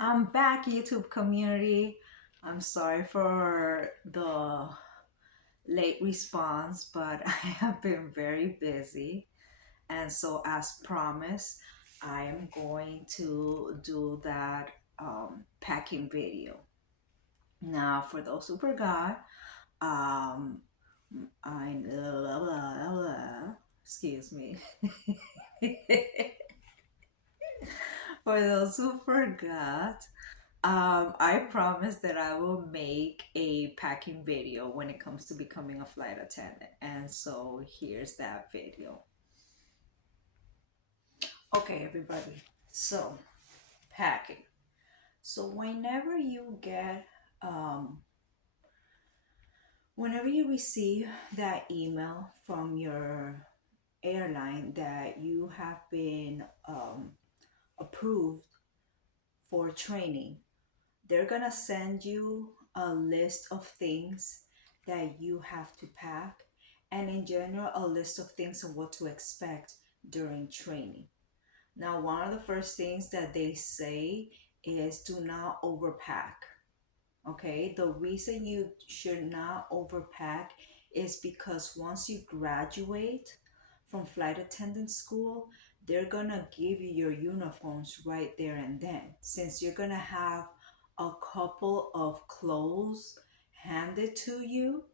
I'm back, YouTube community. I'm sorry for the late response, but I have been very busy. And so, as promised, I am going to do that packing video. Now, for those who forgot, um, I, excuse me. For those who forgot, I promise that I will make a packing video when it comes to becoming a flight attendant. And so here's that video. Okay, everybody. So, packing. So, whenever you receive that email from your airline that you have been approved for training, they're gonna send you a list of things that you have to pack, and in general, a list of things of what to expect during training. Now, one of the first things that they say is do not overpack. Okay, the reason you should not overpack is because once you graduate from flight attendant school, they're gonna give you your uniforms right there and then. Since you're gonna have a couple of clothes handed to you,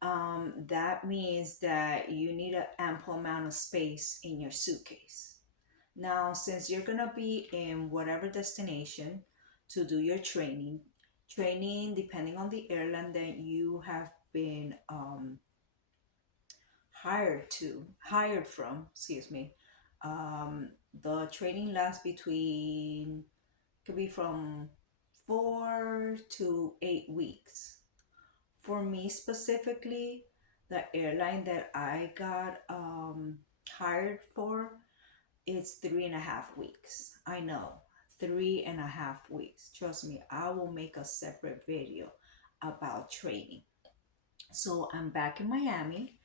that means that you need an ample amount of space in your suitcase. Now, since you're gonna be in whatever destination to do your training depending on the airline that you have been hired from, excuse me, um, the training lasts between could be from 4 to 8 weeks. For me specifically, the airline that I got hired for, it's 3.5 weeks. I know, 3.5 weeks. Trust me, I will make a separate video about training. So I'm back in Miami.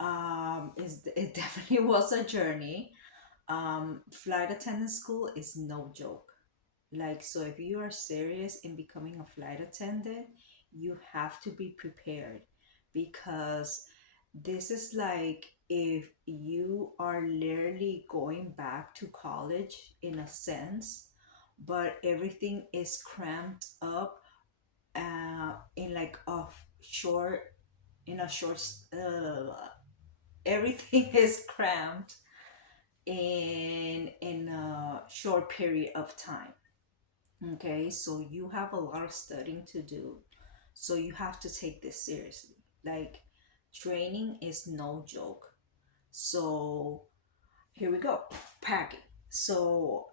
It definitely was a journey. Flight attendant school is no joke. Like, so if you are serious in becoming a flight attendant, you have to be prepared because this is like if you are literally going back to college in a sense, but everything is cramped up in like a short, in a short, everything is cramped in a short period of time. Okay, so you have a lot of studying to do. So you have to take this seriously. Like, training is no joke. So here we go. Packing. So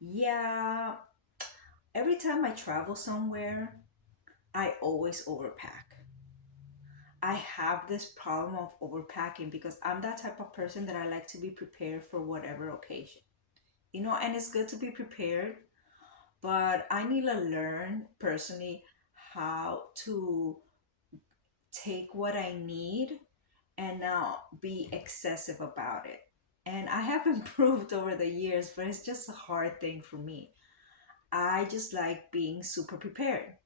yeah, every time I travel somewhere, I always overpack. I have this problem of overpacking because I'm that type of person that I like to be prepared for whatever occasion. And it's good to be prepared, but I need to learn personally how to take what I need and not be excessive about it. And I have improved over the years, but it's just a hard thing for me. I just like being super prepared.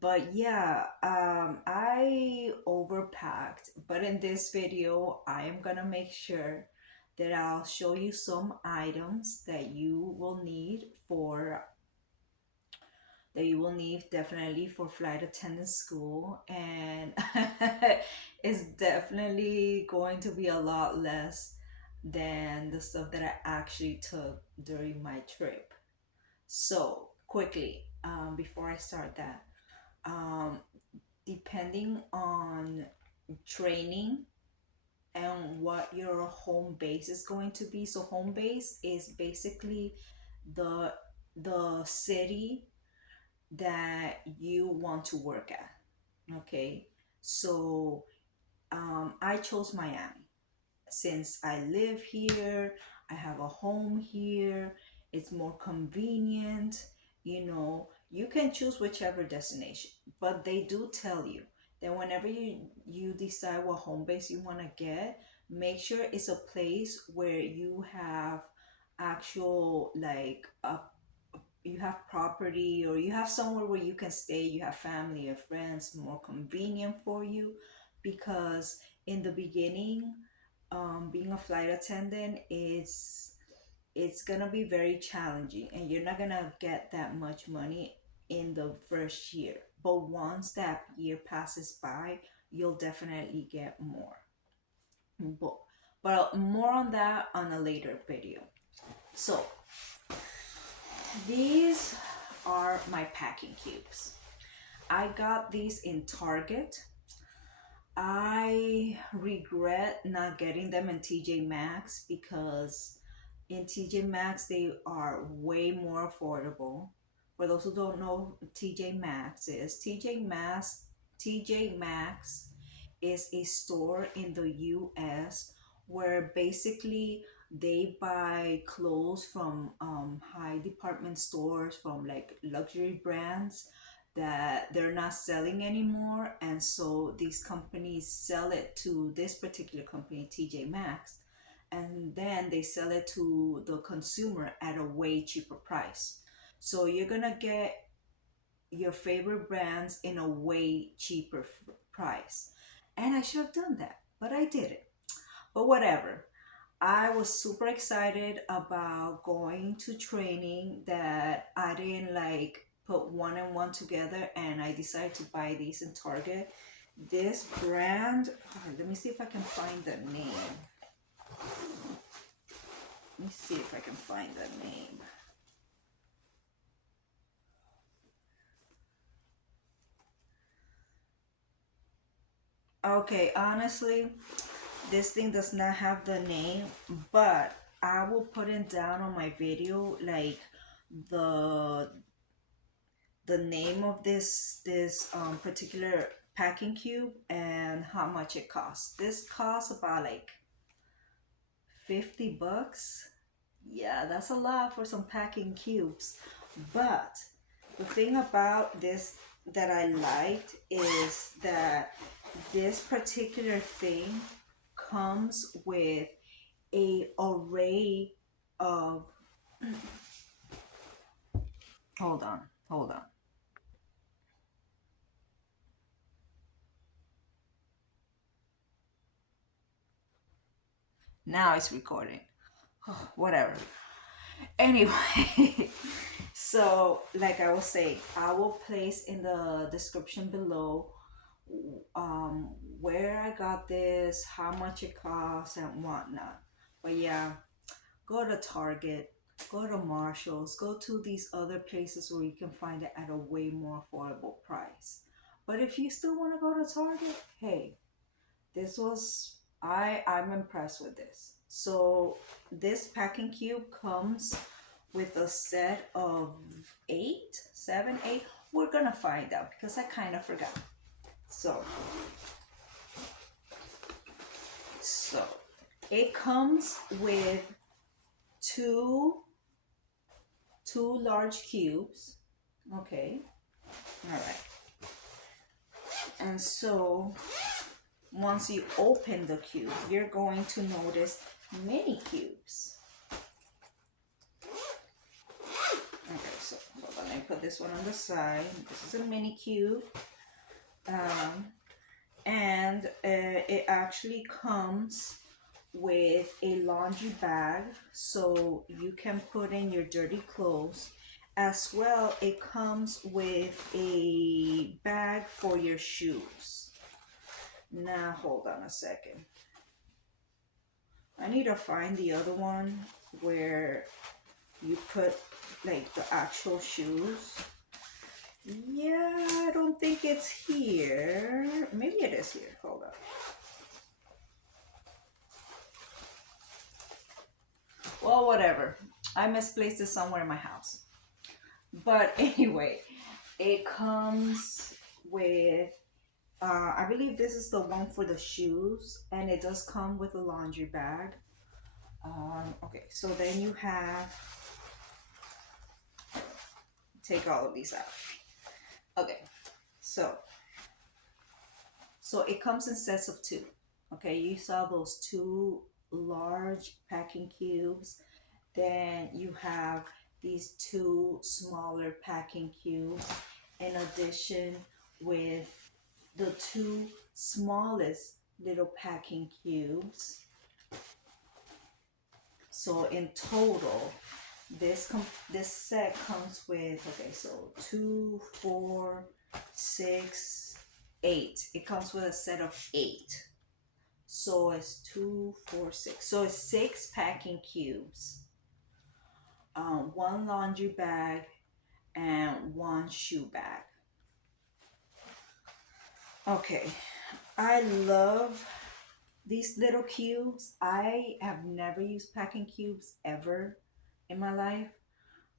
But yeah, I overpacked. But in this video, I am gonna make sure that I'll show you some items that you will need definitely for flight attendant school, and it's definitely going to be a lot less than the stuff that I actually took during my trip. So quickly, before I start that, um, depending on training and what your home base is going to be. So home base is basically the the city that you want to work at. Okay, so I chose Miami since I live here. I have a home here. It's more convenient. You can choose whichever destination, but they do tell you that whenever you decide what home base you want to get, make sure it's a place where you have actual like you have property or you have somewhere where you can stay, you have family or friends, more convenient for you. Because in the beginning, being a flight attendant is it's gonna be very challenging, and you're not gonna get that much money in the first year. But once that year passes by, you'll definitely get more. But, but more on that on a later video. So these are my packing cubes. I got these in Target. I regret not getting them in TJ Maxx because in TJ Maxx they are way more affordable. For those who don't know, TJ Maxx is TJ Maxx is a store in the US where basically they buy clothes from high department stores, from like luxury brands that they're not selling anymore, and so these companies sell it to this particular company, TJ Maxx, and then they sell it to the consumer at a way cheaper price. So you're gonna get your favorite brands in a way cheaper price. And I should have done that, but I didn't. But whatever. I was super excited about going to training that I didn't like put one and one together, and I decided to buy these in Target. This brand, let me see if I can find the name. Let me see if I can find the name. Okay, honestly, this thing does not have the name, but I will put it down on my video, like the the name of this particular packing cube and how much it costs. This costs about like $50. Yeah, that's a lot for some packing cubes. But the thing about this that I liked is that this particular thing comes with a array of hold on. Now it's recording. Whatever. Anyway, so like I was saying, I will place in the description below um, where I got this, how much it costs, and whatnot. But yeah, go to Target, go to Marshalls, go to these other places where you can find it at a way more affordable price. But if you still want to go to Target, hey, this was I'm impressed with this. So this packing cube comes with a set of eight, seven, eight. We're gonna find out because I kind of forgot. So so it comes with two large cubes. Okay, all right. And so once you open the cube, you're going to notice mini cubes. Okay, so hold on, let me put this one on the side. This is a mini cube. And it actually comes with a laundry bag so you can put in your dirty clothes. As well, it comes with a bag for your shoes. Now, hold on a second. I need to find the other one where you put like the actual shoes. Yeah, I don't think it's here. Maybe it is here. Hold on. Well, whatever. I misplaced it somewhere in my house. But anyway, it comes with, I believe this is the one for the shoes, and it does come with a laundry bag. Okay, so then you have, take all of these out. Okay, so it comes in sets of two. Okay, you saw those two large packing cubes. Then you have these two smaller packing cubes in addition with the two smallest little packing cubes. So in total, this set comes with, okay, so 2, 4, 6, 8. It comes with a set of 8. So it's 2, 4, 6. So it's 6 packing cubes, one laundry bag, and one shoe bag. Okay, I love these little cubes. I have never used packing cubes ever in my life.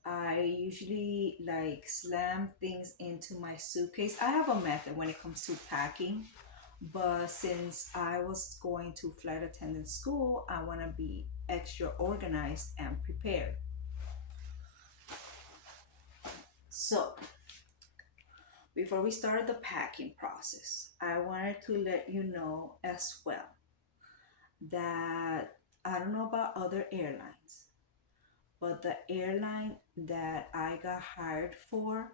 I usually like slam things into my suitcase. I have a method when it comes to packing, but since I was going to flight attendant school, I want to be extra organized and prepared. So, before we start the packing process, I wanted to let you know as well that I don't know about other airlines, but the airline that I got hired for,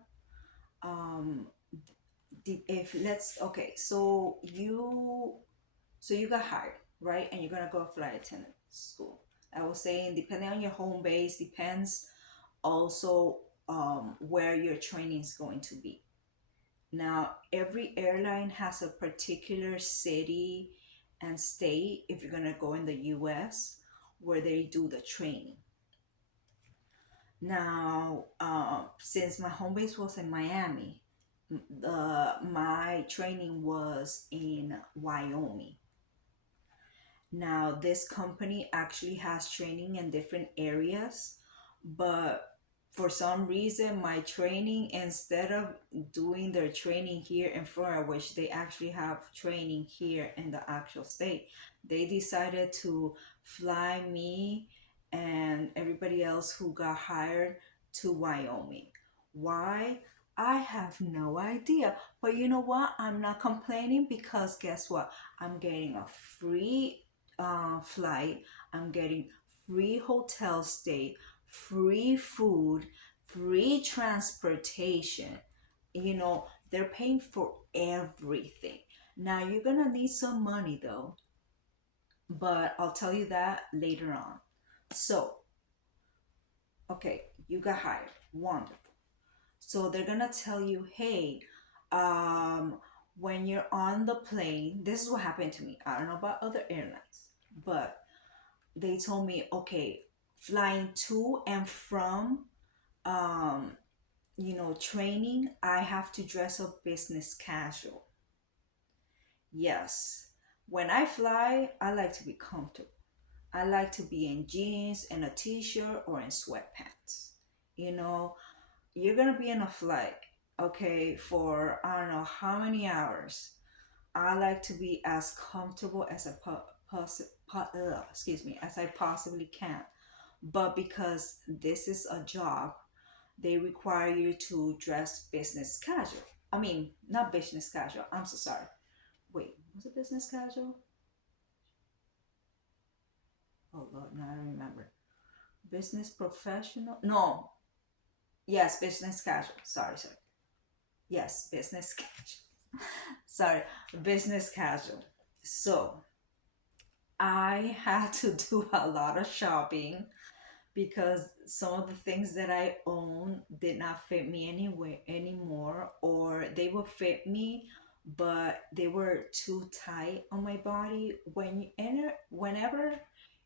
um, if let's okay, so you got hired, right? And you're gonna go to flight attendant school. I was saying, depending on your home base, depends also where your training is going to be. Now, every airline has a particular city and state, if you're gonna go in the US, where they do the training. Now, since my home base was in Miami, my training was in Wyoming. Now, this company actually has training in different areas, but for some reason, my training, instead of doing their training here in Florida, which they actually have training here in the actual state, they decided to fly me and everybody else who got hired to Wyoming. Why? I have no idea. But you know what? I'm not complaining because guess what? I'm getting a free flight. I'm getting free hotel stay, free food, free transportation. You know, they're paying for everything. Now, you're gonna need some money though, but I'll tell you that later on. So, okay, you got hired. Wonderful. So, they're gonna tell you, hey, um, when you're on the plane, this is what happened to me. I don't know about other airlines, but they told me, okay, flying to and from, um, training, I have to dress up business casual. Yes. When I fly, I like to be comfortable. I like to be in jeans and a t-shirt or in sweatpants. You know, you're gonna be in a flight, okay, for I don't know how many hours. I like to be as comfortable as excuse me, as I possibly can. But because this is a job, they require you to dress business casual. I mean, not business casual. I'm so sorry. Wait, was it business casual? Oh Lord, no, I don't remember. Business professional? No. Yes, business casual. Sorry, sorry. Yes, business casual. Sorry, business casual. So I had to do a lot of shopping because some of the things that I own did not fit me anyway anymore, or they would fit me, but they were too tight on my body. When you enter, whenever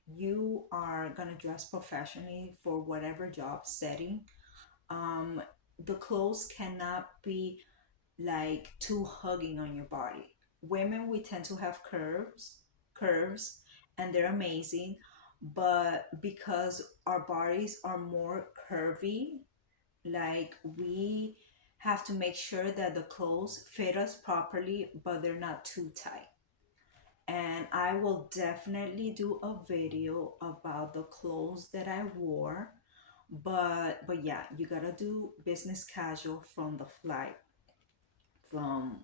you are gonna dress professionally for whatever job setting, um, the clothes cannot be like too hugging on your body. Women, we tend to have curves, and they're amazing. But because our bodies are more curvy, like we have to make sure that the clothes fit us properly, but they're not too tight. And I will definitely do a video about the clothes that I wore. But yeah, you gotta do business casual from the flight, from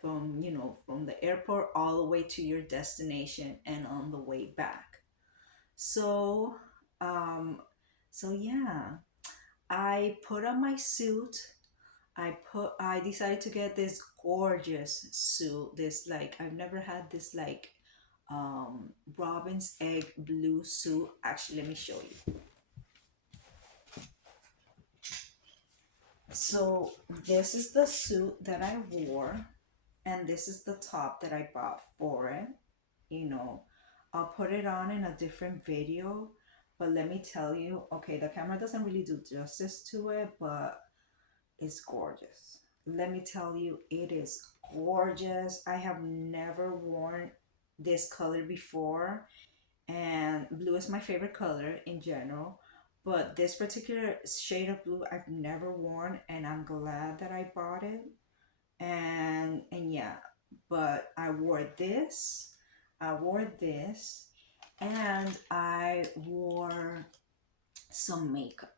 from the airport all the way to your destination and on the way back. So um so yeah, I put on my suit. I decided to get this gorgeous suit. This, like, I've never had this, like, robin's egg blue suit. Actually, let me show you. So this is the suit that I wore, and this is the top that I bought for it. You know, I'll put it on in a different video, but let me tell you, okay, the camera doesn't really do justice to it, but it's gorgeous. Let me tell you, it is gorgeous. I have never worn this color before, and blue is my favorite color in general. But this particular shade of blue I've never worn, and I'm glad that I bought it. And yeah, but I wore this, and I wore some makeup.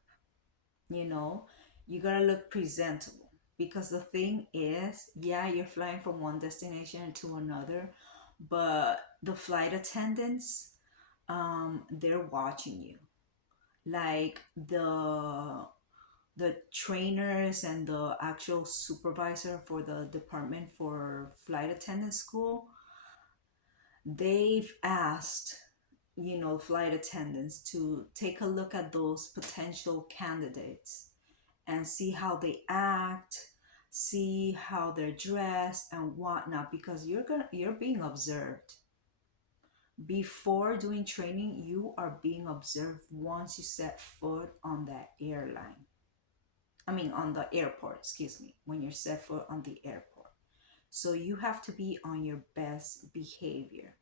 You know, you gotta look presentable, because the thing is, yeah, you're flying from one destination to another, but the flight attendants, they're watching you. Like the trainers and the actual supervisor for the department for flight attendant school, they've asked, flight attendants to take a look at those potential candidates and see how they act, see how they're dressed and whatnot, because you're being observed. Before doing training, you are being observed once you set foot on that airline. I mean, on the airport, excuse me, when you're set foot on the airport. So you have to be on your best behavior.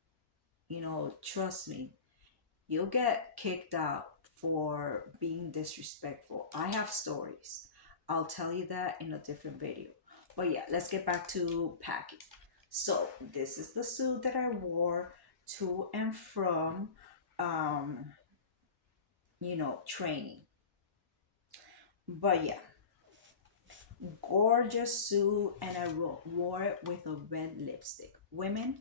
Trust me, you'll get kicked out for being disrespectful. I have stories. I'll tell you that in a different video. But yeah, let's get back to packing. So this is the suit that I wore to and from, um, training. But yeah, gorgeous suit, and I wore it with a red lipstick. Women,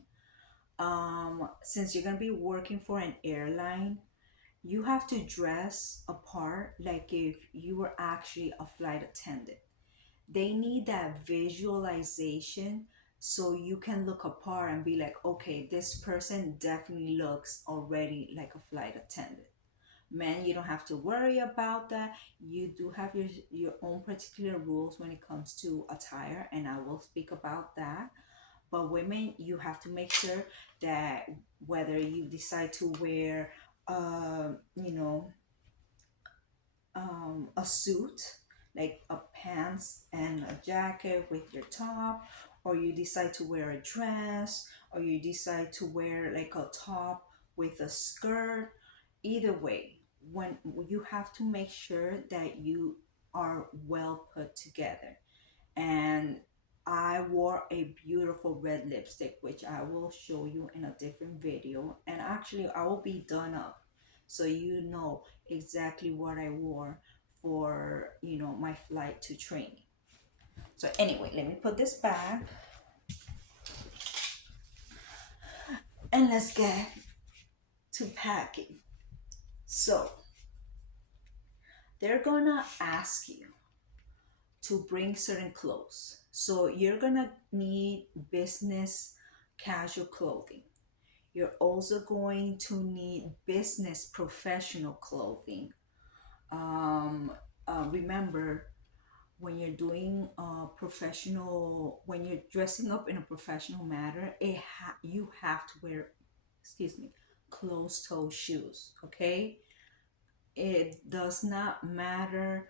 since you're gonna be working for an airline, you have to dress apart like if you were actually a flight attendant. They need that visualization so you can look apart and be like, okay, this person definitely looks already like a flight attendant. Men, you don't have to worry about that. You do have your own particular rules when it comes to attire, and I will speak about that. But women, you have to make sure that whether you decide to wear, uh, you know, a suit, like a pants and a jacket with your top, or you decide to wear a dress, or you decide to wear like a top with a skirt. Either way, when you have to make sure that you are well put together. And I wore a beautiful red lipstick, which I will show you in a different video. And actually, I will be done up so you know exactly what I wore for, my flight to training. So anyway, let me put this back and let's get to packing. So they're gonna ask you to bring certain clothes. So you're gonna need business casual clothing. You're also going to need business professional clothing. Remember, when you're doing when you're dressing up in a professional manner, you have to wear, excuse me, closed toe shoes. Okay, it does not matter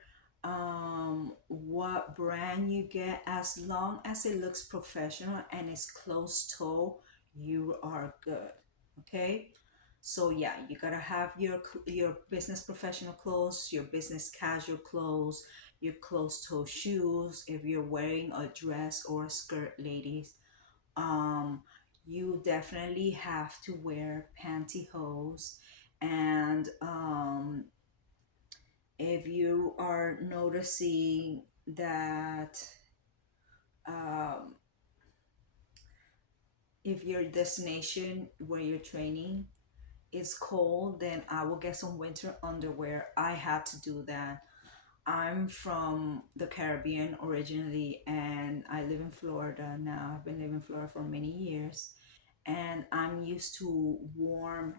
what brand you get, as long as it looks professional and it's closed toe, you are good. Okay, so yeah, you gotta have your business professional clothes, your business casual clothes, your closed toe shoes if you're wearing a dress or a skirt, ladies. um you definitely have to wear pantyhose. And if you are noticing that, um, if your destination where you're training is cold, then I will get some winter underwear. I had to do that. I'm from the Caribbean originally, and I live in Florida now. I've been living in Florida for many years, and I'm used to warm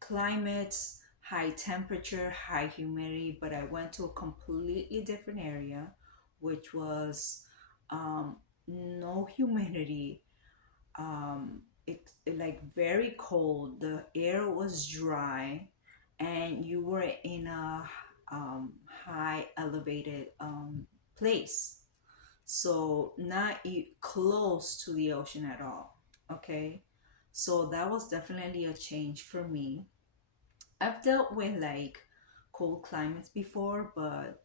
climates, high temperature, high humidity. But I went to a completely different area, which was um, no humidity, it like very cold. The air was dry, and you were in a high elevated place, so not close to the ocean at all. Okay, so that was definitely a change for me. I've dealt with like cold climates before, but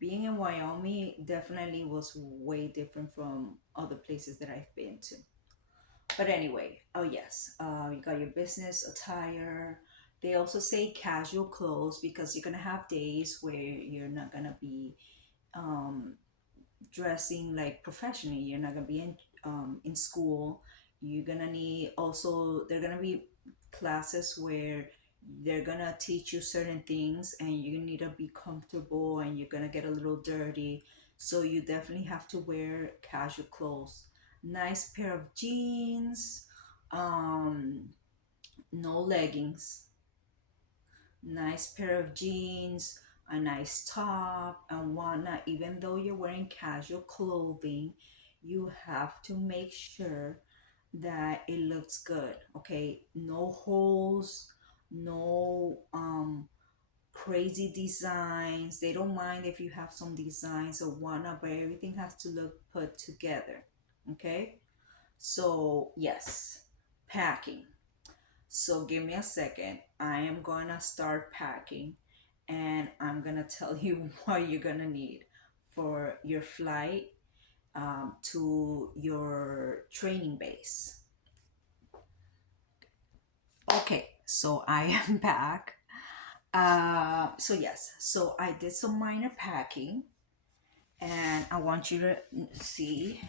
being in Wyoming definitely was way different from other places that I've been to. But anyway, oh yes, you got your business attire. They also say casual clothes because you're gonna have days where you're not gonna be um, dressing like professionally. You're not gonna be in school. You're gonna need also. There are gonna be classes where they're gonna teach you certain things, and you need to be comfortable, and you're gonna get a little dirty. So you definitely have to wear casual clothes. Nice pair of jeans, um, no leggings, nice pair of jeans, a nice top, and whatnot. Even though you're wearing casual clothing, you have to make sure that it looks good. Okay, no holes, no crazy designs. They don't mind if you have some designs or whatnot, but everything has to look put together. Okay, so yes, packing. So give me a second. I am gonna start packing, and I'm gonna tell you what you're gonna need for your flight to your training base. Okay, so I am back. So yes, so I did some minor packing, and I want you to see.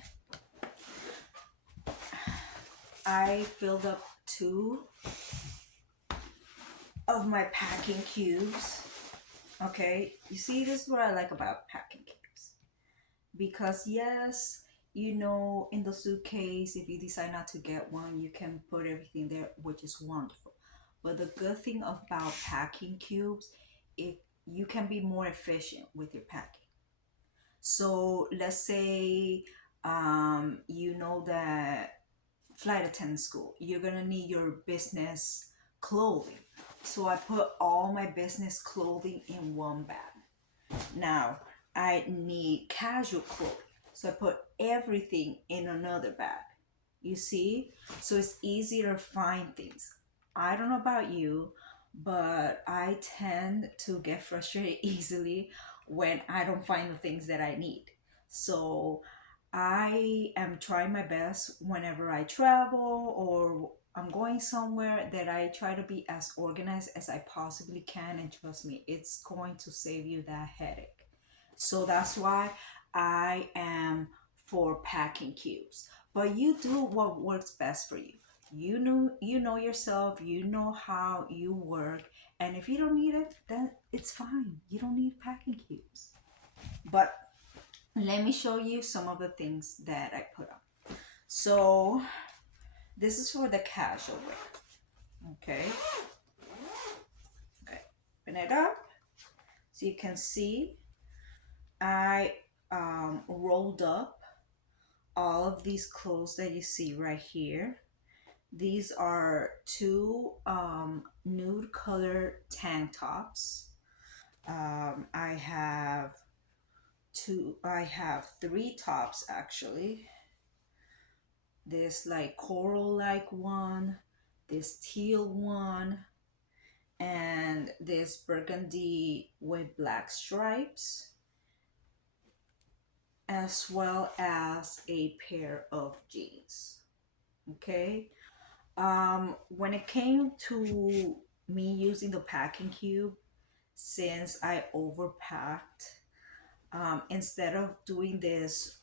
I filled up two of my packing cubes. Okay, you see, this is what I like about packing cubes. Because yes, in the suitcase, if you decide not to get one, you can put everything there, which is wonderful. But the good thing about packing cubes, it you can be more efficient with your packing. So let's say you know that flight attendant school, you're gonna need your business clothing. So I put all my business clothing in one bag. Now, I need casual clothing. So I put everything in another bag. You see? So it's easier to find things. I don't know about you, but I tend to get frustrated easily when I don't find the things that I need. So I am trying my best whenever I travel or I'm going somewhere that I try to be as organized as I possibly can. And trust me, it's going to save you that headache. So that's why I am for packing cubes. But you do what works best for you. You know yourself, you know how you work, and if you don't need it, then it's fine. You don't need packing cubes. But let me show you some of the things that I put on. So this is for the casual wear. Okay. Okay. Open it up so you can see I rolled up all of these clothes that you see right here. These are two nude color tank tops. I have three tops actually. This like coral like one, this teal one, and this burgundy with black stripes, as well as a pair of jeans. Okay. When it came to me using the packing cube, since I overpacked, instead of doing this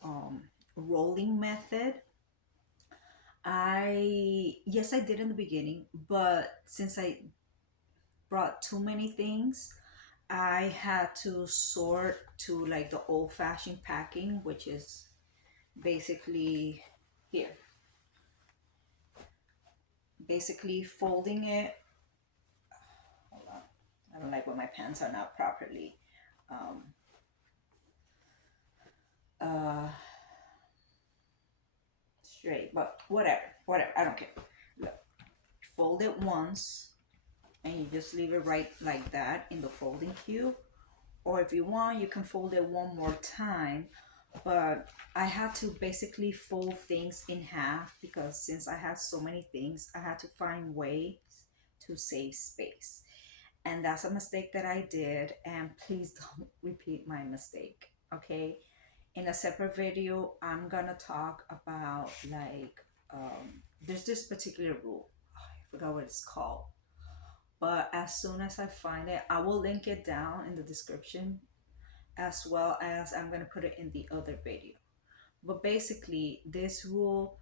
rolling method, yes, I did in the beginning, but since I brought too many things, I had to sort to like the old-fashioned packing, which is basically here, basically folding it. Hold on, I don't like when my pants are not properly um, uh, straight, but whatever, I don't care. Look, fold it once, and you just leave it right like that in the folding cube. Or if you want, you can fold it one more time. But I had to basically fold things in half because since I had so many things, I had to find ways to save space. And that's a mistake that I did. And please don't repeat my mistake, okay? In a separate video, I'm gonna talk about like, there's this particular rule. Oh, I forgot what it's called. But as soon as I find it, I will link it down in the description, as well as I'm going to put it in the other video. But basically, this rule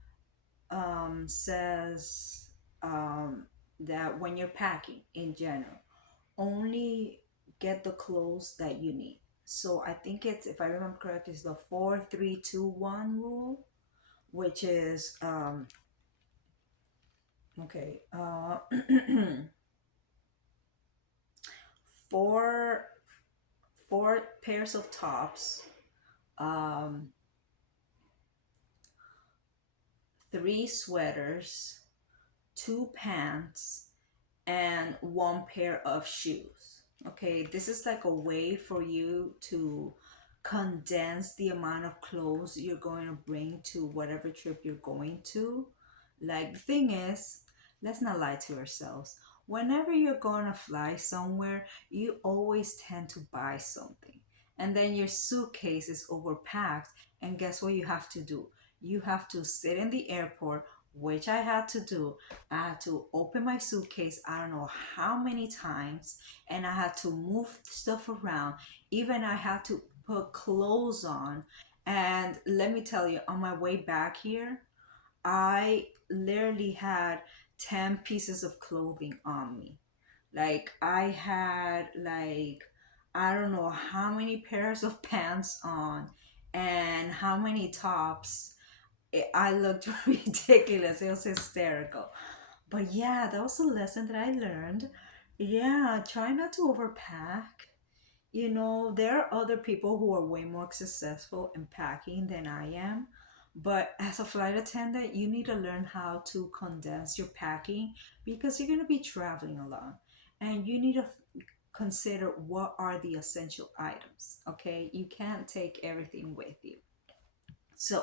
says that when you're packing in general, only get the clothes that you need. So I think it's, if I remember correctly, it's the 4-3-2-1 rule, which is okay, four four pairs of tops, um, three sweaters, two pants, and one pair of shoes. Okay, this is like a way for you to condense the amount of clothes you're going to bring to whatever trip you're going to. Like, the thing is, let's not lie to ourselves. Whenever you're going to fly somewhere, you always tend to buy something. And then your suitcase is overpacked. And guess what you have to do? You have to sit in the airport, which I had to do. I had to open my suitcase, I don't know how many times, and I had to move stuff around. Even I had to put clothes on. And let me tell you, on my way back here, I literally had 10 pieces of clothing on me. Like, I had, like, I don't know how many pairs of pants on and how many tops. I looked ridiculous. It was hysterical. But yeah, that was a lesson that I learned. Yeah, try not to overpack. You know, there are other people who are way more successful in packing than I am. But as a flight attendant, you need to learn how to condense your packing because you're going to be traveling a lot. And you need to consider what are the essential items. Okay, you can't take everything with you. So,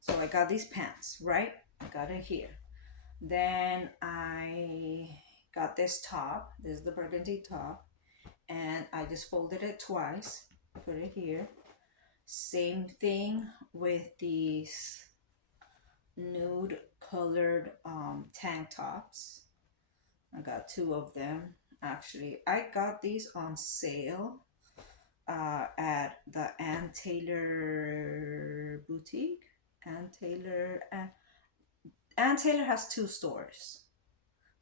so I got these pants, right? I got it here. Then I got this top. This is the burgundy top. And I just folded it twice. Put it here. Same thing with these nude colored tank tops. I got two of them. Actually, I got these on sale at the Ann Taylor boutique. Ann Taylor. Ann Taylor has two stores.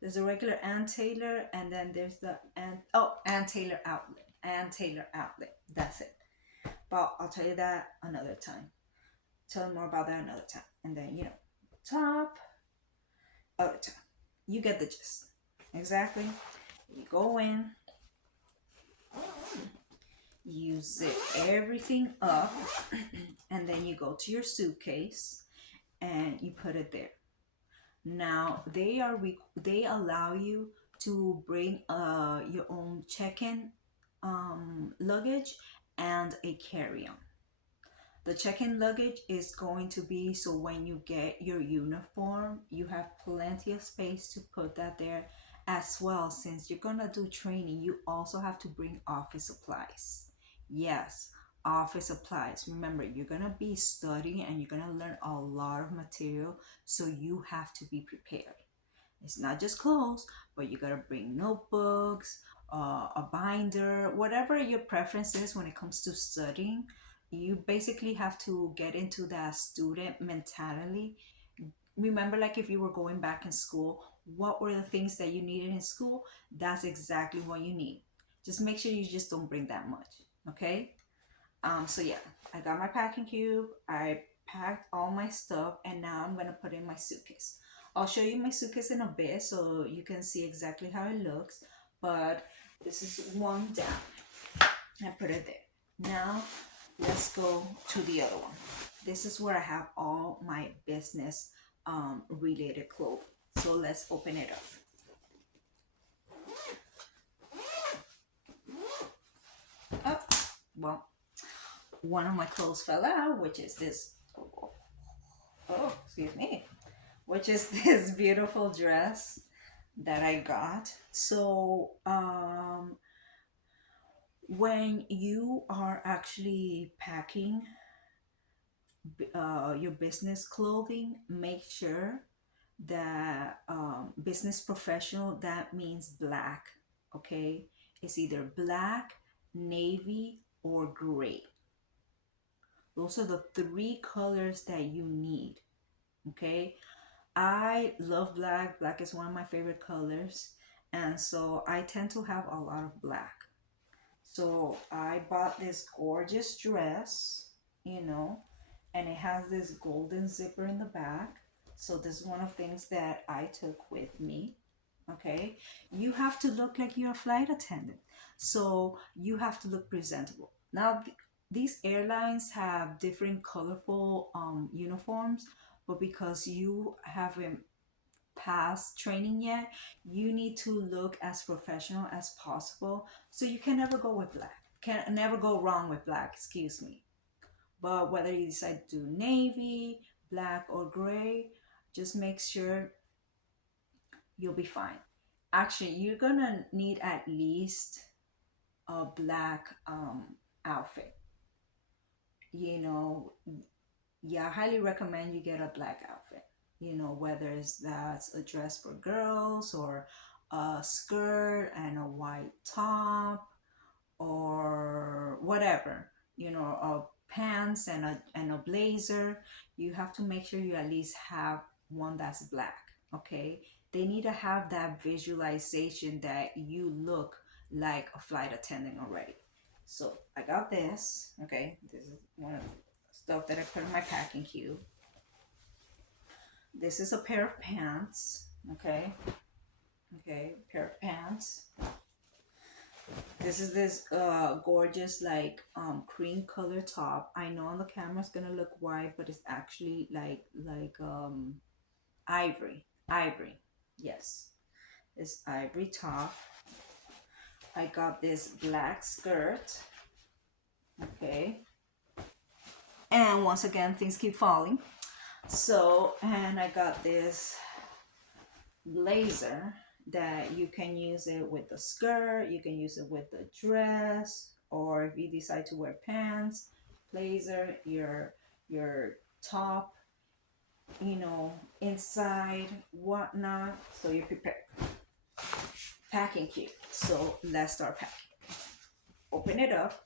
There's a regular Ann Taylor, and then there's the Ann Taylor outlet. Ann Taylor outlet. That's it. But I'll tell you that another time. Tell you more about that another time. And then top other time. You get the gist. Exactly. You go in, you zip everything up, and then you go to your suitcase and you put it there. Now they allow you to bring your own check-in luggage and a carry-on. The check-in luggage is going to be so when you get your uniform, you have plenty of space to put that there. As well, since you're gonna do training, you also have to bring office supplies. Yes, office supplies. Remember, you're gonna be studying and you're gonna learn a lot of material, so you have to be prepared. It's not just clothes, but you gotta bring notebooks, a binder, whatever your preference is when it comes to studying. You basically have to get into that student mentality. Remember, like if you were going back in school, what were the things that you needed in school? That's exactly what you need. Just make sure you just don't bring that much, okay? So yeah, I got my packing cube. I packed all my stuff, and now I'm gonna put in my suitcase. I'll show you my suitcase in a bit so you can see exactly how it looks. But this is one down. I put it there. Now let's go to the other one. This is where I have all my business related clothes. So let's open it up. Oh, well, one of my clothes fell out, which is this. Oh, excuse me. Which is this beautiful dress that I got. So, when you are actually packing your business clothing, make sure that business professional, that means black, okay? It's either black, navy, or gray. Those are the three colors that you need, okay? I love black. Black is one of my favorite colors. And so I tend to have a lot of black. So I bought this gorgeous dress, you know, and it has this golden zipper in the back. So this is one of the things that I took with me. Okay. You have to look like you're a flight attendant. So you have to look presentable. Now, these airlines have different colorful uniforms, but because you haven't passed training yet, you need to look as professional as possible. So you can never go with black. Can never go wrong with black, excuse me. But whether you decide to do navy, black, or gray, just make sure you'll be fine. Actually, you're gonna need at least a black outfit. You know, yeah, I highly recommend you get a black outfit. You know, whether it's that's a dress for girls or a skirt and a white top or whatever, you know, pants and a blazer. You have to make sure you at least have one that's black, okay? They need to have that visualization that you look like a flight attendant already. So I got this, okay? This is one of the stuff that I put in my packing cube. This is a pair of pants, okay? Okay, pair of pants. This is this gorgeous like cream color top. I know on the camera it's gonna look white, but it's actually like ivory. Yes, this ivory top. I got this black skirt. Okay, and once again things keep falling. So, and I got this blazer that you can use it with the skirt, you can use it with the dress, or if you decide to wear pants, blazer, your top, you know, inside, whatnot. So you're prepared. Packing cube. So let's start packing. Open it up.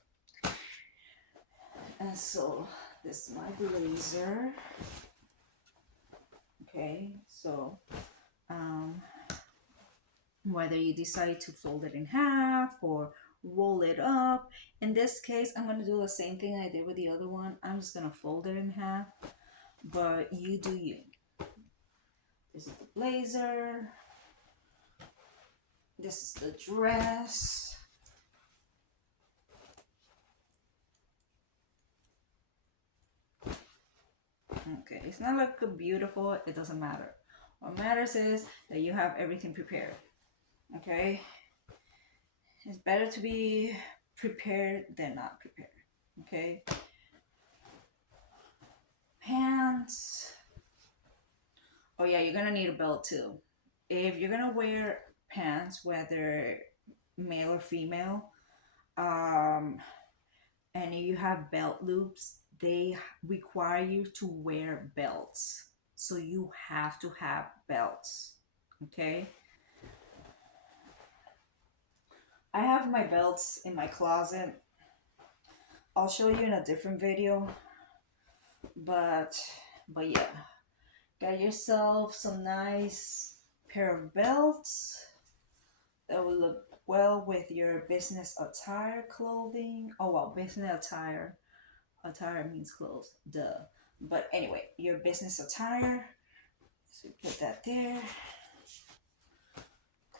And so this is my blazer. Okay, so whether you decide to fold it in half or roll it up. In this case, I'm going to do the same thing I did with the other one. I'm just going to fold it in half, but you do you. This is the blazer. This is the dress. Okay, it's not like beautiful, it doesn't matter. What matters is that you have everything prepared. Okay? It's better to be prepared than not prepared. Okay? Pants. Oh yeah, you're gonna need a belt too. If you're gonna wear pants, whether male or female, and you have belt loops, they require you to wear belts. So you have to have belts. Okay? I have my belts in my closet. I'll show you in a different video. But yeah. Get yourself some nice pair of belts that will look well with your business attire clothing. Oh well, business attire. Attire means clothes, duh. But anyway, your business attire. So put that there.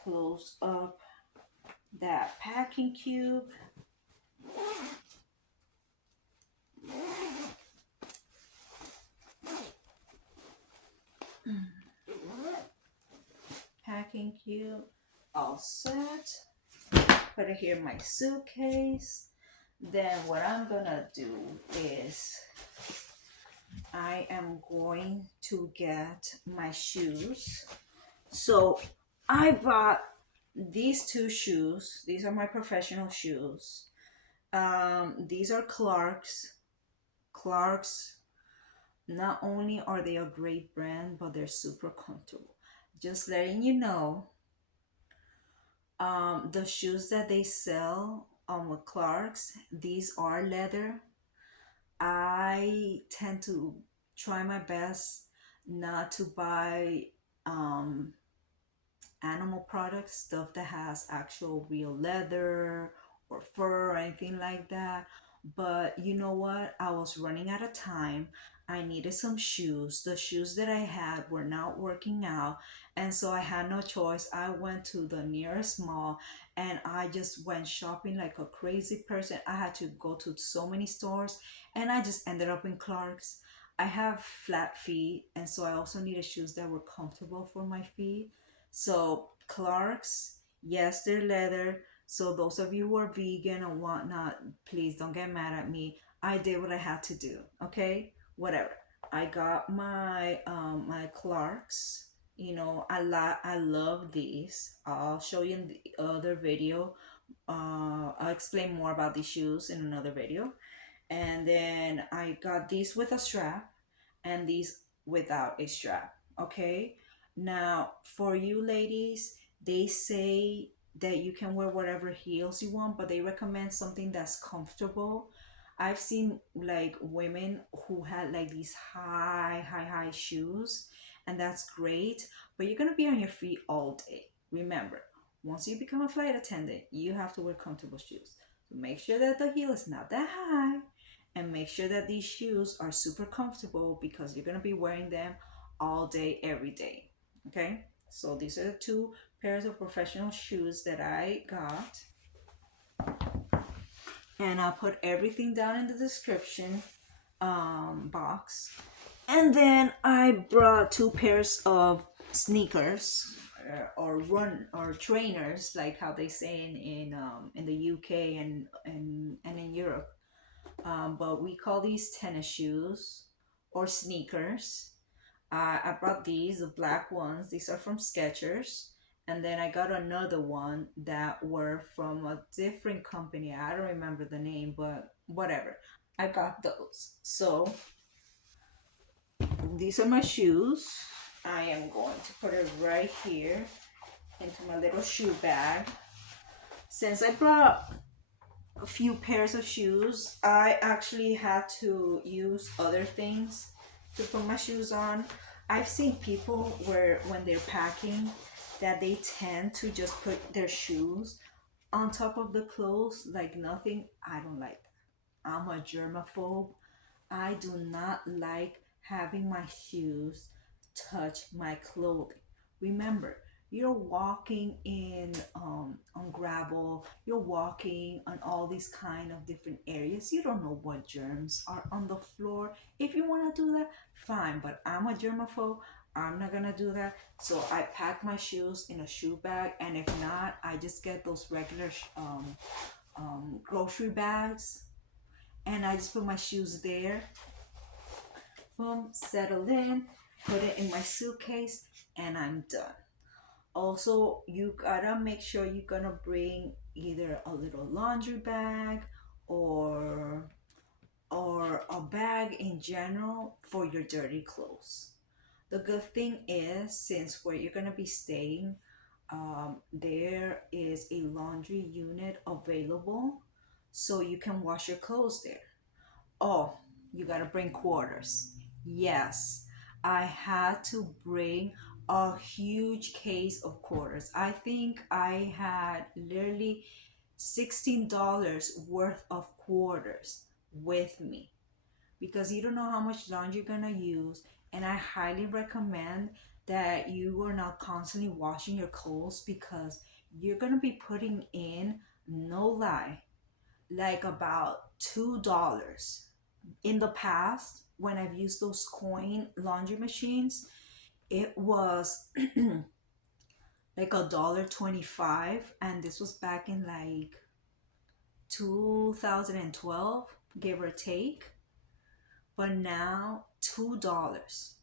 Close up that packing cube. Packing cube. All set. Put it here in my suitcase. Then what I'm gonna do is I am going to get my shoes. So I bought these two shoes. These are my professional shoes. These are Clark's. Clark's. Not only are they a great brand, but they're super comfortable. Just letting you know, the shoes that they sell with Clark's, these are leather. I tend to try my best not to buy um, animal products, stuff that has actual real leather or fur or anything like that. But you know what? I was running out of time. I needed some shoes. The shoes that I had were not working out. And so I had no choice. I went to the nearest mall and I just went shopping like a crazy person. I had to go to so many stores and I just ended up in Clark's. I have flat feet, and so I also needed shoes that were comfortable for my feet. So Clark's, yes, they're leather. So those of you who are vegan and whatnot, please don't get mad at me. I did what I had to do. Okay, whatever. I got my Clark's. You know, I love these. I'll show you in the other video. I'll explain more about these shoes in another video. And then I got these with a strap and these without a strap. Okay. Now, for you ladies, they say that you can wear whatever heels you want, but they recommend something that's comfortable. I've seen like women who had like these high shoes, and that's great, but you're gonna be on your feet all day. Remember, once you become a flight attendant, you have to wear comfortable shoes. So make sure that the heel is not that high and make sure that these shoes are super comfortable because you're going to be wearing them all day, every day. Okay, so these are the two pairs of professional shoes that I got, and I'll put everything down in the description box. And then I brought two pairs of sneakers or run or trainers, like how they say in the UK and in Europe. But we call these tennis shoes or sneakers. I brought these, the black ones. These are from Skechers. And then I got another one that were from a different company. I don't remember the name, but whatever. I got those. So these are my shoes. I am going to put it right here into my little shoe bag. Since I brought a few pairs of shoes, I actually had to use other things to put my shoes on. I've seen people where when they're packing that they tend to just put their shoes on top of the clothes like nothing. I don't like that. I'm a germaphobe. I do not like having my shoes touch my clothing. Remember, you're walking in on gravel, you're walking on all these kind of different areas. You don't know what germs are on the floor. If you want to do that, fine, but I'm a germaphobe. I'm not gonna do that. So I pack my shoes in a shoe bag, and if not, I just get those regular grocery bags and I just put my shoes there. Boom, settle in, put it in my suitcase, and I'm done. Also, you gotta make sure you're gonna bring either a little laundry bag or or a bag in general for your dirty clothes. The good thing is, since where you're gonna be staying, there is a laundry unit available, so you can wash your clothes there. Oh, you gotta bring quarters. Yes, I had to bring a huge case of quarters. I think I had literally $16 worth of quarters with me, because you don't know how much laundry you're gonna use. And I highly recommend that you are not constantly washing your clothes, because you're gonna be putting in, no lie, like about $2. In the past, when I've used those coin laundry machines, it was like $1.25, and this was back in like 2012, give or take. But now $2,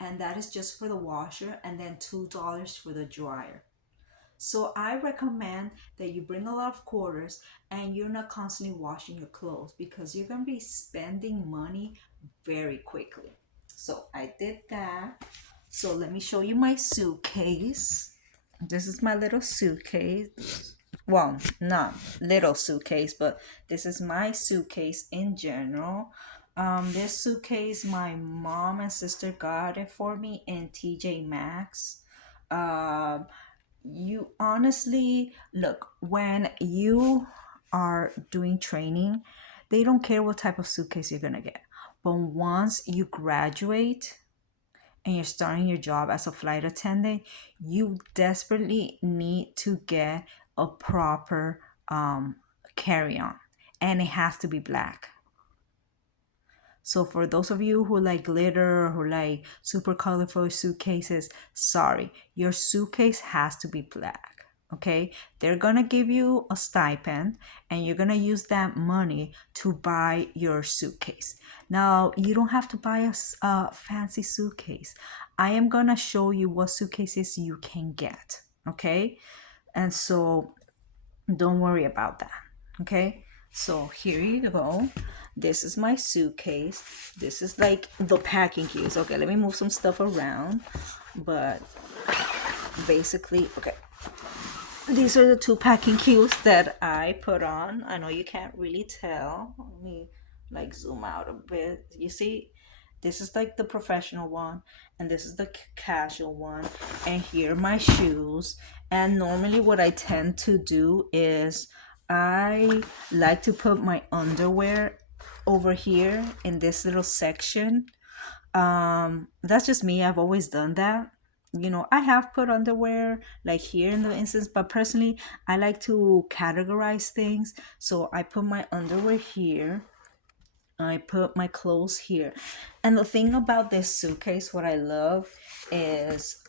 and that is just for the washer, and then $2 for the dryer. So I recommend that you bring a lot of quarters, and you're not constantly washing your clothes, because you're going to be spending money very quickly. So I did that. So let me show you my suitcase. This is my little suitcase. Well, not little suitcase, but this is my suitcase in general. This suitcase, my mom and sister got it for me in TJ Maxx. Um, you honestly look, when you are doing training, they don't care what type of suitcase you're gonna get. But once you graduate and you're starting your job as a flight attendant, you desperately need to get a proper carry-on, and it has to be black. So for those of you who like glitter or who like super colorful suitcases, sorry, your suitcase has to be black. Okay, they're gonna give you a stipend, and you're gonna use that money to buy your suitcase. Now, you don't have to buy a fancy suitcase. I am gonna show you what suitcases you can get. Okay, and so don't worry about that. Okay, so here you go. This is my suitcase. This is like the packing case. Okay, let me move some stuff around. But basically, okay, these are the two packing cues that I put on. I know you can't really tell. Let me like zoom out a bit. You see, this is like the professional one, and this is the casual one. And here are my shoes. And normally, what I tend to do is I like to put my underwear over here in this little section. That's just me. I've always done that. You know, I have put underwear like here in the instance, but personally, I like to categorize things. So I put my underwear here, I put my clothes here. And the thing about this suitcase, what I love is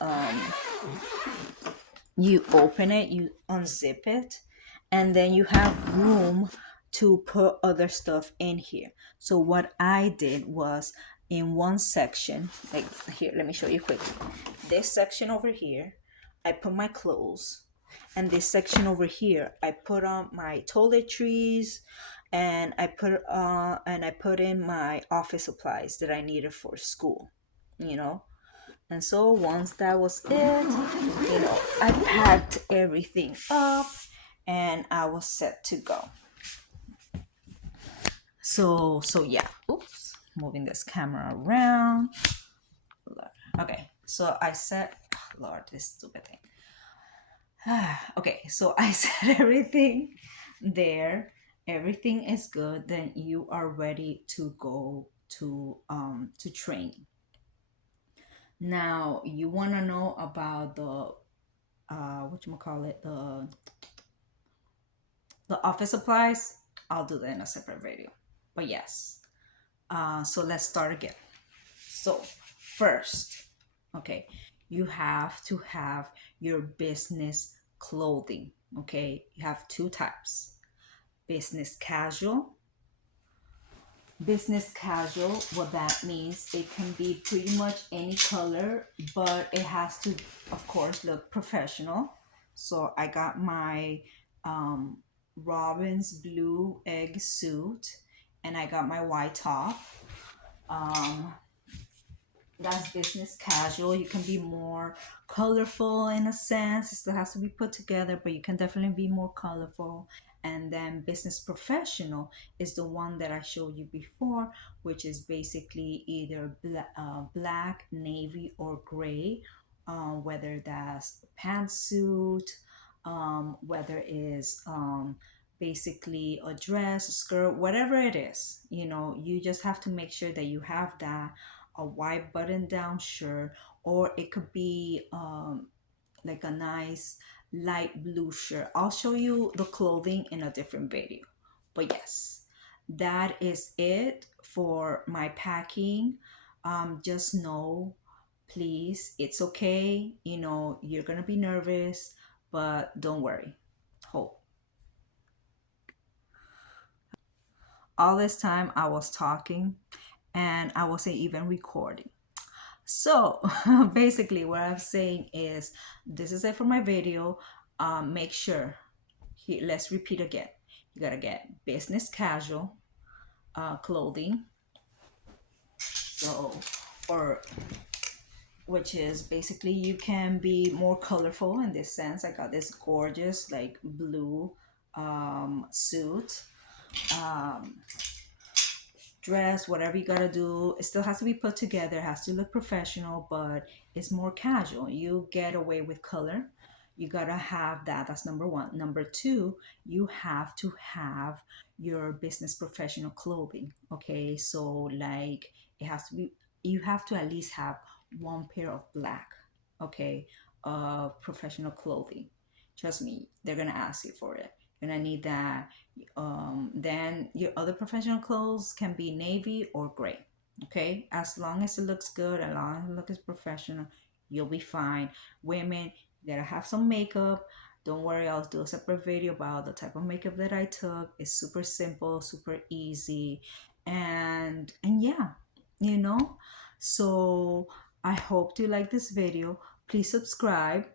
you open it, you unzip it, and then you have room to put other stuff in here. So what I did was, in one section, like here, let me show you quickly. This section over here, I put my clothes, and this section over here, I put on my toiletries, and I put in my office supplies that I needed for school, you know. And so once that was it, I packed everything up, and I was set to go. So yeah. Oops, moving this camera around. Okay, so I set, Lord, this stupid thing. Okay, so I set everything there. Everything is good. Then you are ready to go to training. Now you want to know about the whatchamacallit, the office supplies. I'll do that in a separate video. But yes, so let's start again. So first, okay, you have to have your business clothing. Okay, you have two types: business casual. Business casual, what that means, it can be pretty much any color, but it has to, of course, look professional. So I got my Robin's blue egg suit, and I got my white top. Um, that's business casual. You can be more colorful in a sense. It still has to be put together, but you can definitely be more colorful. And then business professional is the one that I showed you before, which is basically either black, navy, or gray, whether that's pantsuit, whether it's basically a dress, a skirt, whatever it is. You just have to make sure that you have that, a white button down shirt, or it could be like a nice light blue shirt. I'll show you the clothing in a different video. But yes, that is it for my packing. Just know, please, it's okay. You're gonna be nervous, but don't worry. Hope. All this time I was talking and I wasn't even recording. So basically, what I'm saying is this is it for my video. Make sure, let's repeat again. You gotta get business casual clothing. So, or which is basically you can be more colorful in this sense. I got this gorgeous like blue suit. Um, Dress, whatever you gotta do. It still has to be put together, it has to look professional, but it's more casual. You get away with color. You gotta have that. That's number one. Number two, you have to have your business professional clothing. Okay, so like it has to be, you have to at least have one pair of black, okay, professional clothing. Trust me, they're gonna ask you for it. You're gonna need that. Then your other professional clothes can be navy or gray. Okay, as long as it looks good, as long as it looks professional, you'll be fine. Women, you gotta have some makeup. Don't worry, I'll do a separate video about the type of makeup that I took. It's super simple, super easy, and yeah, you know. So I hope you like this video. Please subscribe,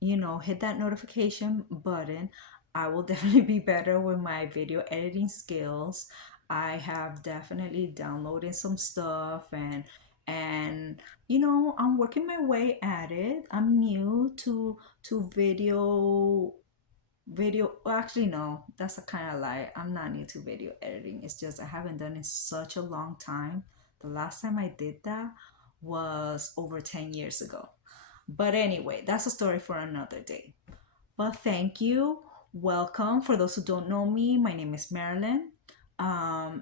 hit that notification button. I will definitely be better with my video editing skills. I have definitely downloaded some stuff, and I'm working my way at it. I'm new to video. Well, actually, no, that's a kind of lie. I'm not new to video editing. It's just I haven't done it such a long time. The last time I did that was over 10 years ago. But anyway, that's a story for another day. But thank you. Welcome. For those who don't know me, my name is Marilyn.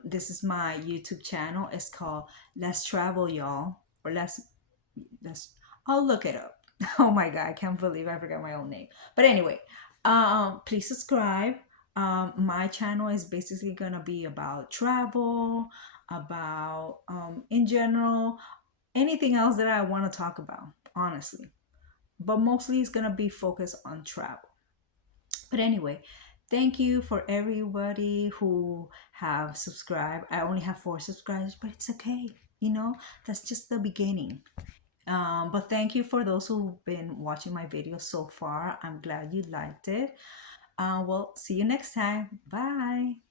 This is my YouTube channel. It's called Let's Travel, y'all. Or let's I'll look it up. Oh my god, I can't believe I forgot my own name. But anyway, please subscribe. My channel is basically gonna be about travel, about in general, anything else that I want to talk about, honestly. But mostly it's gonna be focused on travel. But anyway, thank you for everybody who have subscribed. I only have 4 subscribers, but it's okay. That's just the beginning. But thank you for those who've been watching my videos so far. I'm glad you liked it. Well, see you next time. Bye.